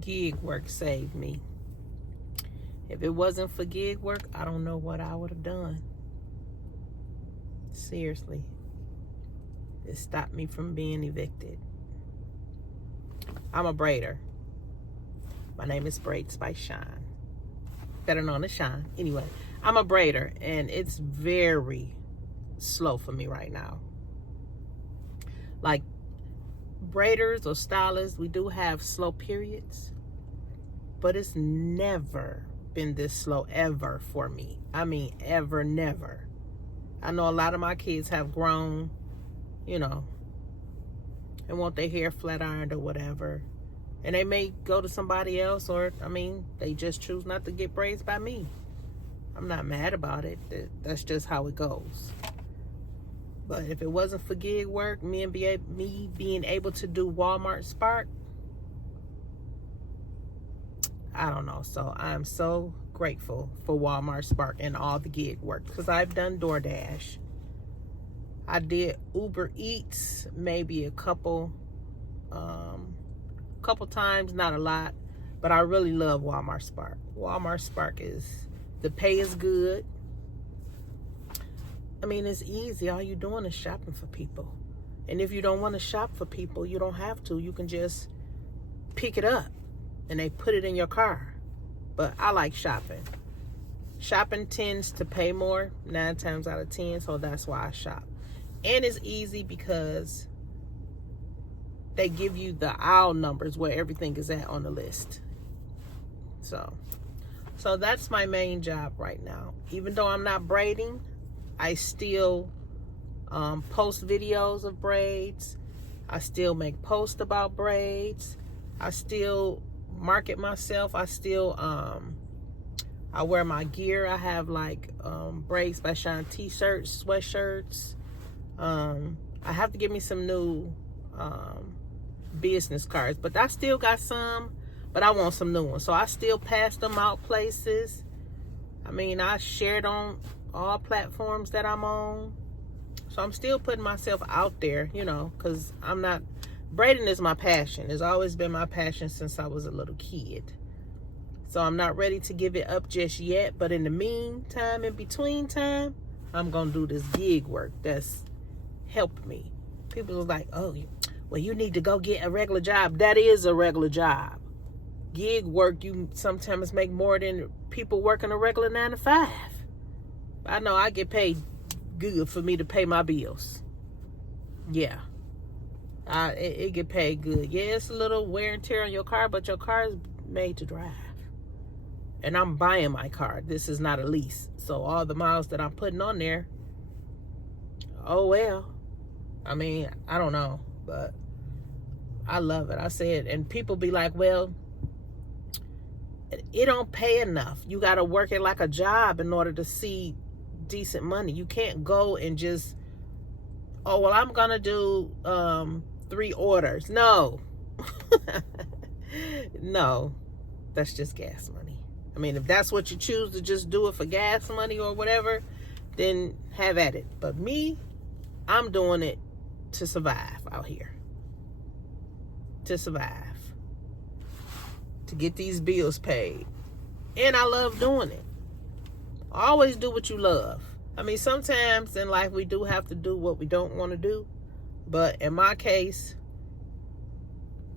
Gig work saved me. If it wasn't for gig work, I don't know what I would have done. Seriously. It stopped me from being evicted. I'm a braider. My name is Braids by Shine. Better known as Shine. Anyway, I'm a braider, and it's very slow for me right now. Like, braiders or stylists, we do have slow periods, but it's never been this slow ever for me. I mean, ever, never. I know a lot of my kids have grown, you know, and want their hair flat ironed or whatever. And they may go to somebody else, or, I mean, they just choose not to get braids by me. I'm not mad about it. That's just how it goes. But if it wasn't for gig work, me being able to do Walmart Spark, I don't know. So I'm so grateful for Walmart Spark and all the gig work, because I've done DoorDash. I did Uber Eats maybe a couple times, not a lot, but I really love Walmart Spark. Walmart Spark the pay is good. I mean, it's easy. All you're doing is shopping for people. And if you don't want to shop for people, you don't have to. You can just pick it up and they put it in your car. But I like shopping. Shopping tends to pay more 9 times out of 10, so that's why I shop. And it's easy because they give you the aisle numbers where everything is at on the list. So that's my main job right now. Even though I'm not braiding, I still post videos of braids. I still make posts about braids. I still market myself. I still I wear my gear. I have like Braids by Shine t-shirts, sweatshirts. I have to get me some new business cards, but I still got some, but I want some new ones, so I still pass them out places. I mean, I shared on all platforms that I'm on, so I'm still putting myself out there, you know, because braiding is my passion. It's always been my passion since I was a little kid, so I'm not ready to give it up just yet. But in the meantime, in between time, I'm gonna do this gig work that's helped me. People are like, oh, well, you need to go get a regular job. That is a regular job. Gig work, you sometimes make more than people working a regular 9 to 5. I know I get paid good for me to pay my bills. Yeah. It get paid good. Yeah, it's a little wear and tear on your car, but your car is made to drive. And I'm buying my car. This is not a lease. So all the miles that I'm putting on there, oh well. I mean, I don't know, but I love it. I said, and people be like, well, it don't pay enough. You got to work it like a job in order to see decent money. You can't go and just, oh, well, I'm going to do 3 orders. No. No, that's just gas money. I mean, if that's what you choose to just do it for gas money or whatever, then have at it. But me, I'm doing it to survive out here. To survive. To get these bills paid. And I love doing it. Always do what you love. I mean, sometimes in life we do have to do what we don't want to do. But in my case,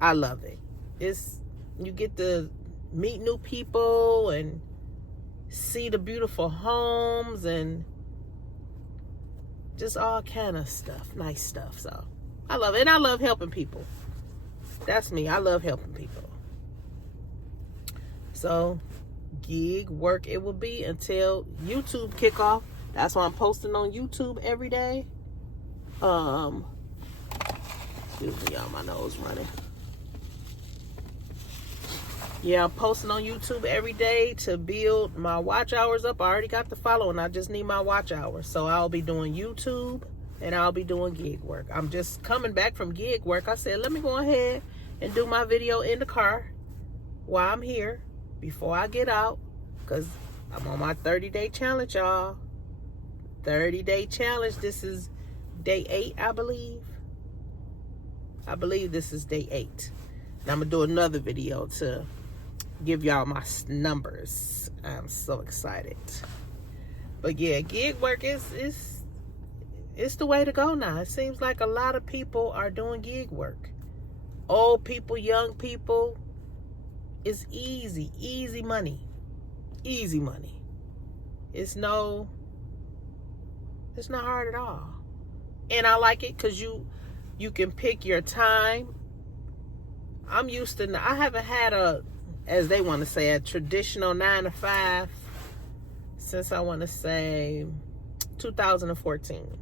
I love it. You get to meet new people and see the beautiful homes and just all kind of stuff, nice stuff. So I love it, and I love helping people. That's me. I love helping people. So gig work it will be until YouTube kick off. That's why I'm posting on YouTube every day. Excuse me, y'all, my nose running. Yeah, I'm posting on YouTube every day to build my watch hours up. I already got the following. I just need my watch hours. So I'll be doing YouTube and I'll be doing gig work. I'm just coming back from gig work. I said, let me go ahead and do my video in the car while I'm here before I get out, because I'm on my 30-day challenge, y'all. 30-day challenge. This is day 8, I believe. I believe this is day 8. And I'm going to do another video to give y'all my numbers. I'm so excited. But yeah, gig work is the way to go now. It seems like a lot of people are doing gig work. Old people, young people. It's easy money. Easy money. It's not hard at all. And I like it because you can pick your time. I'm used to, I haven't had as they want to say, a traditional 9 to 5 since I want to say 2014.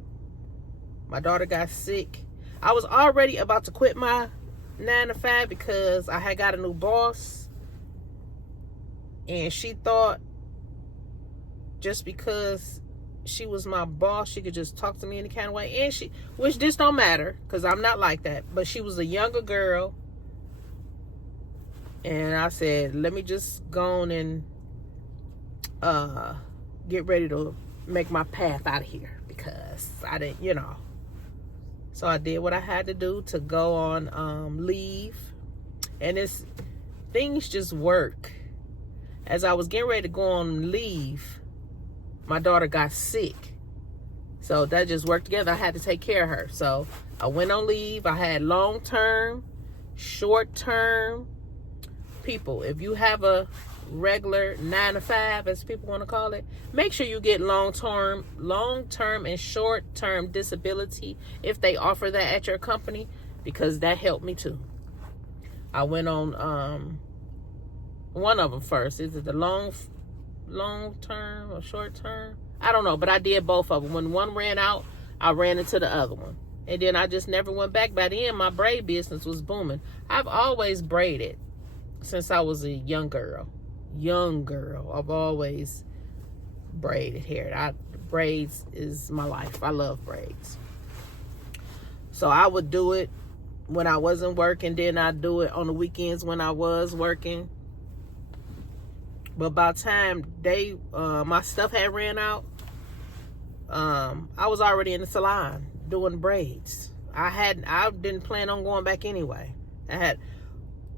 My daughter got sick. I was already about to quit my 9 to 5 because I had got a new boss. And she thought just because she was my boss, she could just talk to me any kind of way. And which this don't matter because I'm not like that. But she was a younger girl. And I said, let me just go on and get ready to make my path out of here because I didn't, So I did what I had to do to go on leave. And things just work. As I was getting ready to go on leave, my daughter got sick. So that just worked together. I had to take care of her. So I went on leave. I had long-term, short-term. People, if you have a regular 9 to 5, as people want to call it, make sure you get long-term and short-term disability if they offer that at your company, because that helped me too. I went on one of them first. Is it the long-term or short-term? I don't know, but I did both of them. When one ran out, I ran into the other one, and then I just never went back. By the end, my braid business was booming. I've always braided since I was a young girl. I've always braided hair. Braids is my life. I love braids. So I would do it when I wasn't working. Then I'd do it on the weekends when I was working. But by the time my stuff had ran out, I was already in the salon doing braids. I didn't plan on going back anyway.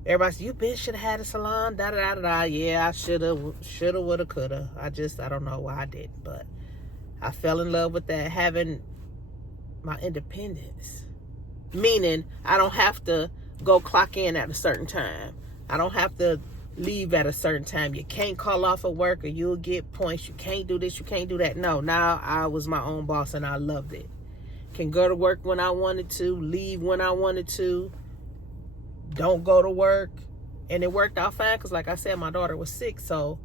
Everybody said, you should have had a salon, da-da-da-da-da. Yeah, I shoulda, woulda, coulda. I don't know why I didn't, but I fell in love with that, having my independence. Meaning, I don't have to go clock in at a certain time. I don't have to leave at a certain time. You can't call off of work or you'll get points. You can't do this, you can't do that. No, now I was my own boss and I loved it. Can go to work when I wanted to, leave when I wanted to. Don't go to work. And it worked out fine because, like I said, my daughter was sick. So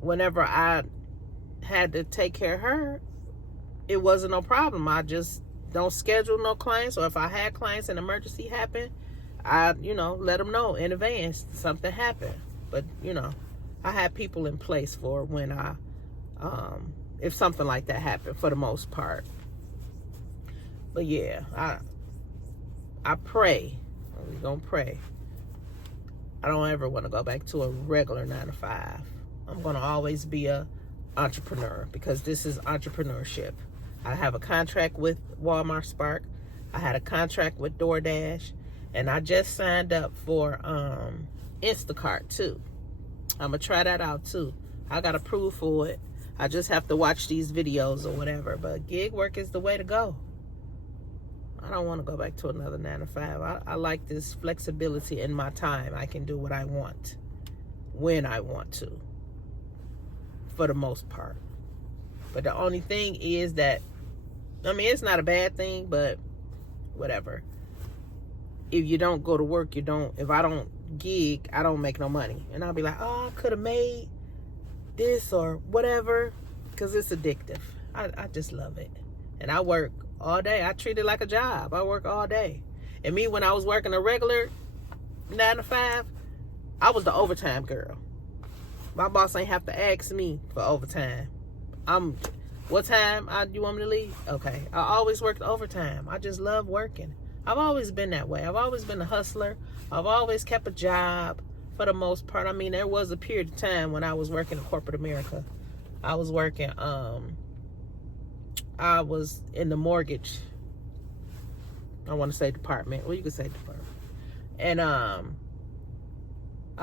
whenever I had to take care of her, it wasn't no problem. I just don't schedule no clients. Or if I had clients and emergency happened, I, let them know in advance something happened. But, I had people in place for when if something like that happened, for the most part. But yeah, I pray. We're going to pray. I don't ever want to go back to a regular 9 to 5. I'm going to always be a entrepreneur because this is entrepreneurship. I have a contract with Walmart Spark. I had a contract with DoorDash. And I just signed up for Instacart too. I'm going to try that out too. I got approved for it. I just have to watch these videos or whatever. But gig work is the way to go. I don't want to go back to another 9 to 5. I like this flexibility in my time. I can do what I want when I want to, for the most part. But the only thing is that, it's not a bad thing, but whatever. If you don't go to work, if I don't gig, I don't make no money. And I'll be like, oh, I could have made this or whatever, because it's addictive. I just love it. And I work all day. I treat it like a job. I work all day. And me, when I was working a regular 9 to 5, I was the overtime girl. My boss ain't have to ask me for overtime. What time you want me to leave? Okay. I always worked overtime. I just love working. I've always been that way. I've always been a hustler. I've always kept a job for the most part. There was a period of time when I was working in corporate America. I was working, I was in the mortgage, I want to say department. Well, you could say department. And I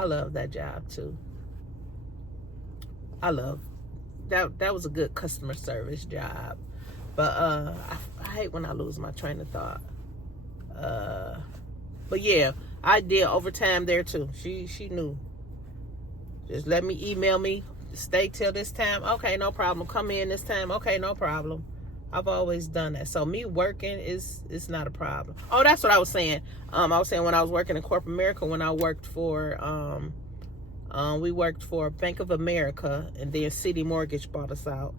love that job too. I love that was a good customer service job. But I hate when I lose my train of thought. But yeah, I did overtime there too. She knew. Just let me email me. Stay till this time. Okay, no problem. Come in this time. Okay, no problem. I've always done that. So me working is not a problem. Oh, that's what I was saying. I was saying when I was working in corporate America, when I worked for we worked for Bank of America, and then City Mortgage bought us out.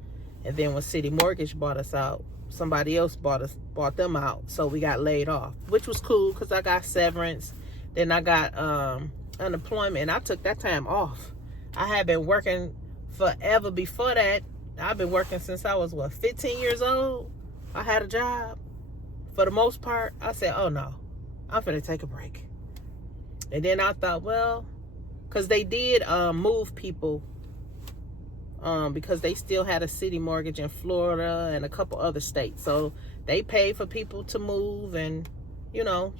And then when City Mortgage bought us out, somebody else bought them out. So we got laid off, which was cool because I got severance. Then I got unemployment, and I took that time off. I had been working forever before that. I've been working since I was, 15 years old? I had a job. For the most part, I said, oh no, I'm finna take a break. And then I thought, well, because they did move people because they still had a City Mortgage in Florida and a couple other states. So they paid for people to move and,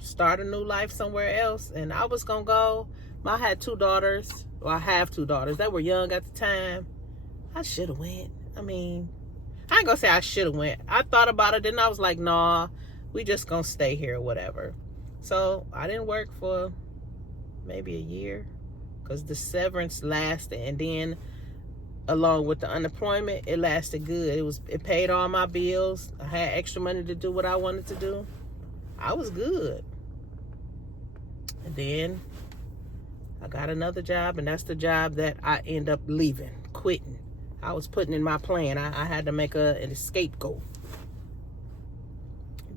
start a new life somewhere else. And I was going to go. I had 2 daughters. Well, I have 2 daughters. They were young at the time. I should have went. I mean, I ain't gonna say I should have went. I thought about it, then I was like, nah, we just gonna stay here or whatever. So I didn't work for maybe a year because the severance lasted, and then along with the unemployment, it lasted good. It paid all my bills. I had extra money to do what I wanted to do. I was good. And then I got another job, and that's the job that I end up leaving, quitting. I was putting in my plan. I had to make an escape goal.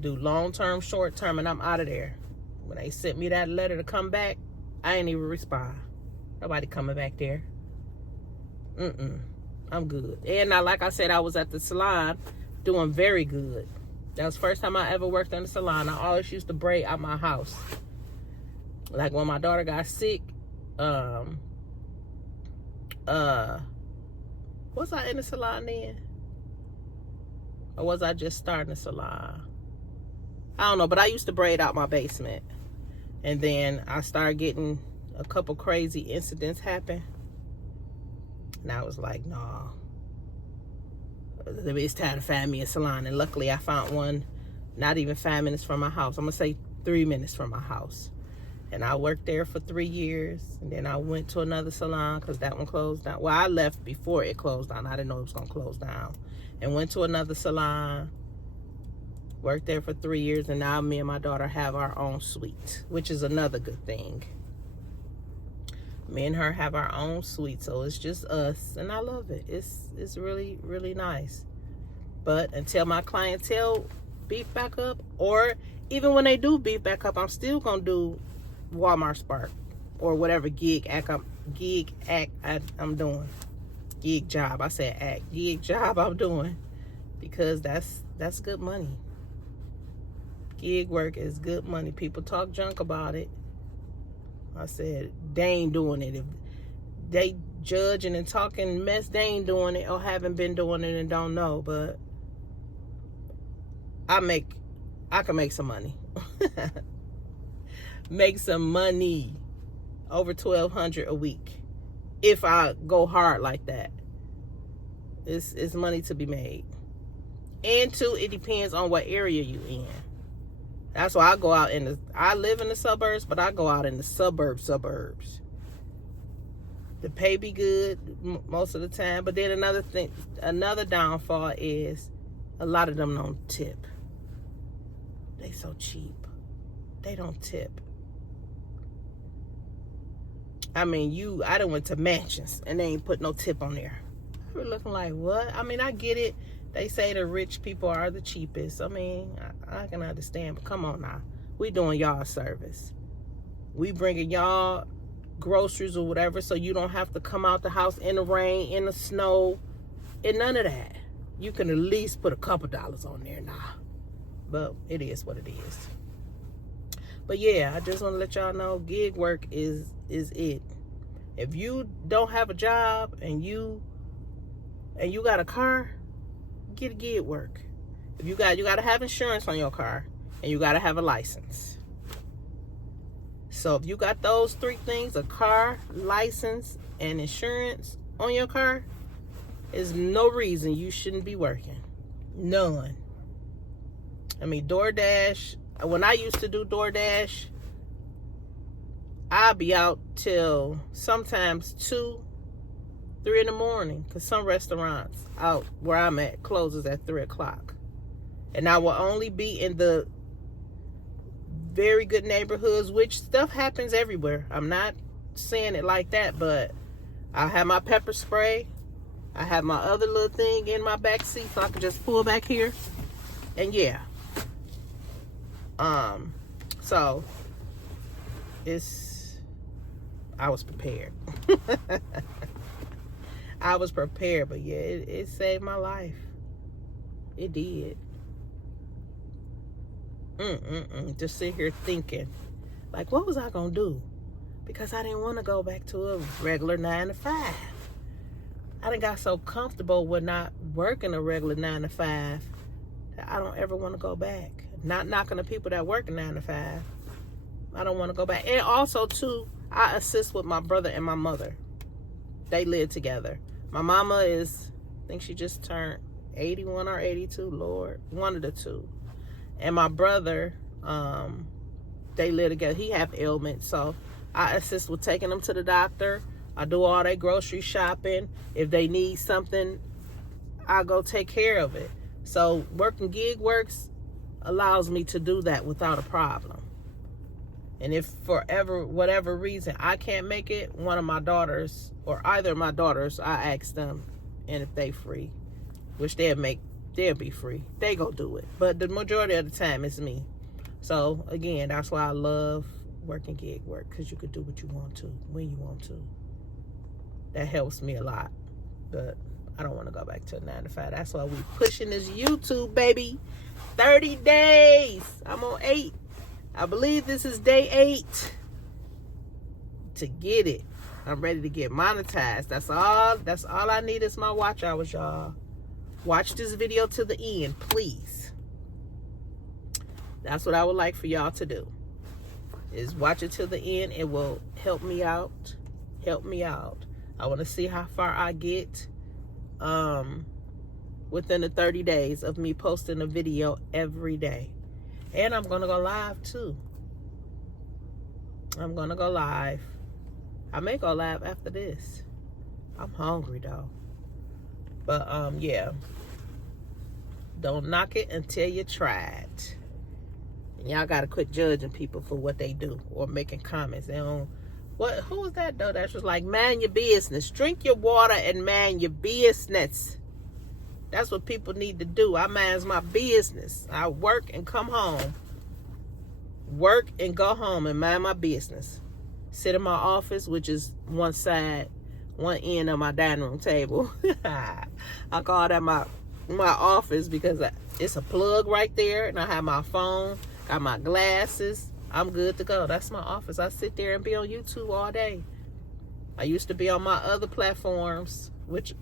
Do long-term, short-term, and I'm out of there. When they sent me that letter to come back, I ain't even respond. Nobody coming back there. I'm good. And now, like I said, I was at the salon doing very good. That was the first time I ever worked in the salon. I always used to braid out my house. Like when my daughter got sick, was I in the salon then? Or was I just starting the salon? I don't know, but I used to braid out my basement. And then I started getting a couple crazy incidents happen. And I was like, nah. It's time to find me a salon. And luckily I found one not even 5 minutes from my house. I'm going to say 3 minutes from my house. And I worked there for 3 years. And then I went to another salon because that one closed down. Well, I left before it closed down. I didn't know it was going to close down. And went to another salon. Worked there for 3 years. And now me and my daughter have our own suite, which is another good thing. Me and her have our own suite. So it's just us. And I love it. It's really, really nice. But until my clientele beef back up, or even when they do beef back up, I'm still going to do Walmart Spark or whatever gig job I'm doing. Gig job. I said act. Gig job I'm doing, because that's good money. Gig work is good money. People talk junk about it. I said they ain't doing it. If they judging and talking mess, they ain't doing it or haven't been doing it and don't know. But I can make some money. Make some money. Over $1,200 a week if I go hard like that. It's money to be made. And too, it depends on what area you in. That's why I go out I live in the suburbs, but I go out in the suburbs. The pay be good most of the time. But then another downfall is a lot of them don't tip. They so cheap. They don't tip. I mean, I done went to mansions and they ain't put no tip on there. We're looking like, what? I mean, I get it. They say the rich people are the cheapest. I mean, I can understand, but come on now. We doing y'all a service. We bringing y'all groceries or whatever, so you don't have to come out the house in the rain, in the snow, and none of that. You can at least put a couple dollars on there now. But it is what it is. But yeah, I just want to let y'all know, gig work is it. If you don't have a job and you got a car, get a gig work. If you got to have insurance on your car, and you got to have a license. So if you got those 3 things, a car, license, and insurance on your car, there's no reason you shouldn't be working. None. I mean, DoorDash, when I used to do DoorDash, I'd be out till sometimes 2, 3 in the morning, because some restaurants out where I'm at closes at 3 o'clock. And I will only be in the very good neighborhoods, which stuff happens everywhere. I'm not saying it like that, but I have my pepper spray. I have my other little thing in my back seat, so I can just pull back here. And yeah. So I was prepared. I was prepared, but yeah, it saved my life. It did. Just sit here thinking, like, what was I gonna do? Because I didn't want to go back to a regular 9 to 5. I done got so comfortable with not working a regular 9 to 5 that I don't ever want to go back. Not knocking the people that work a 9 to 5. I don't want to go back. And also, too, I assist with my brother and my mother. They live together. My mama I think she just turned 81 or 82, Lord. One of the two. And my brother, they live together. He have ailments, so I assist with taking them to the doctor. I do all their grocery shopping. If they need something, I go take care of it. So working gig works allows me to do that without a problem. And if for whatever reason I can't make it, one of my daughters or either of my daughters, I ask them, and if they free, which they'll be free, they go do it. But the majority of the time it's me. So again, that's why I love working gig work, because you could do what you want to when you want to. That helps me a lot. But I don't want to go back to a 9 to 5. That's why we pushing this YouTube, baby. 30 days. I'm on 8. I believe this is day 8 to get it. I'm ready to get monetized. That's all I need is my watch hours, y'all. Watch this video to the end, please. That's what I would like for y'all to do. Is watch it till the end. It will help me out. Help me out. I want to see how far I get within the 30 days of me posting a video every day. And I'm going to go live too. I'm going to go live. I may go live after this. I'm hungry though. But yeah. Don't knock it until you try it. And y'all got to quit judging people for what they do or making comments. They don't, who was that though? That was like, mind your business. Drink your water and mind your business. That's what people need to do. I mind my business. I work and come home. Work and go home and mind my business. Sit in my office, which is one end of my dining room table. I call that my office because it's a plug right there, and I have my phone, got my glasses. I'm good to go. That's my office. I sit there and be on YouTube all day. I used to be on my other platforms, which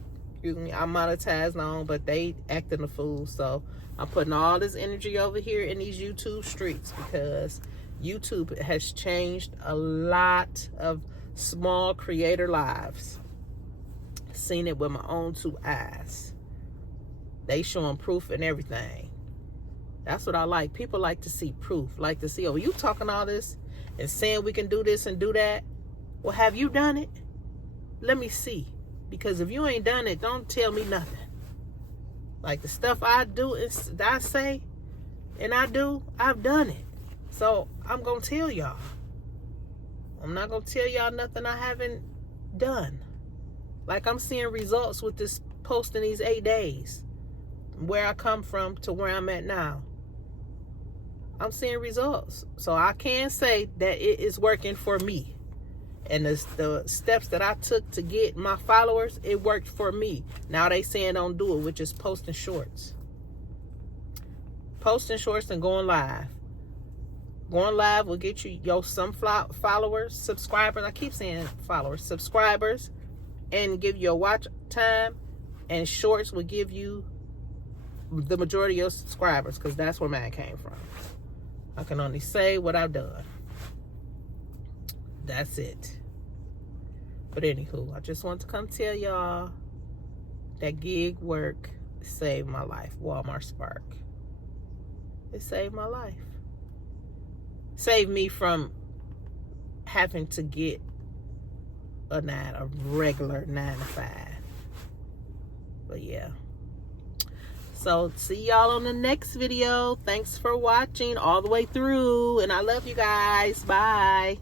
I'm monetized on, but they acting a fool. So I'm putting all this energy over here in these YouTube streets, because YouTube has changed a lot of small creator lives. Seen it with my own 2 eyes. They showing proof and everything. That's what I like. People like to see proof. Like to see, oh, you talking all this and saying we can do this and do that. Well, have you done it? Let me see. Because if you ain't done it, don't tell me nothing. Like the stuff I do, I say, and I do, I've done it. So I'm going to tell y'all. I'm not going to tell y'all nothing I haven't done. Like I'm seeing results with this posting these 8 days. Where I come from to where I'm at now. I'm seeing results. So I can say that it is working for me. And the steps that I took to get my followers, it worked for me. Now they saying don't do it, which is posting shorts. Posting shorts and going live. Going live will get you some followers, subscribers. I keep saying followers, subscribers, and give you a watch time. And shorts will give you the majority of your subscribers, because that's where mine came from. I can only say what I've done. that's it. But anywho, I just want to come tell y'all that gig work saved my life. Walmart Spark. It saved my life. Saved me from having to get a regular 9 to 5. But yeah. So see y'all on the next video. Thanks for watching all the way through. And I love you guys. Bye.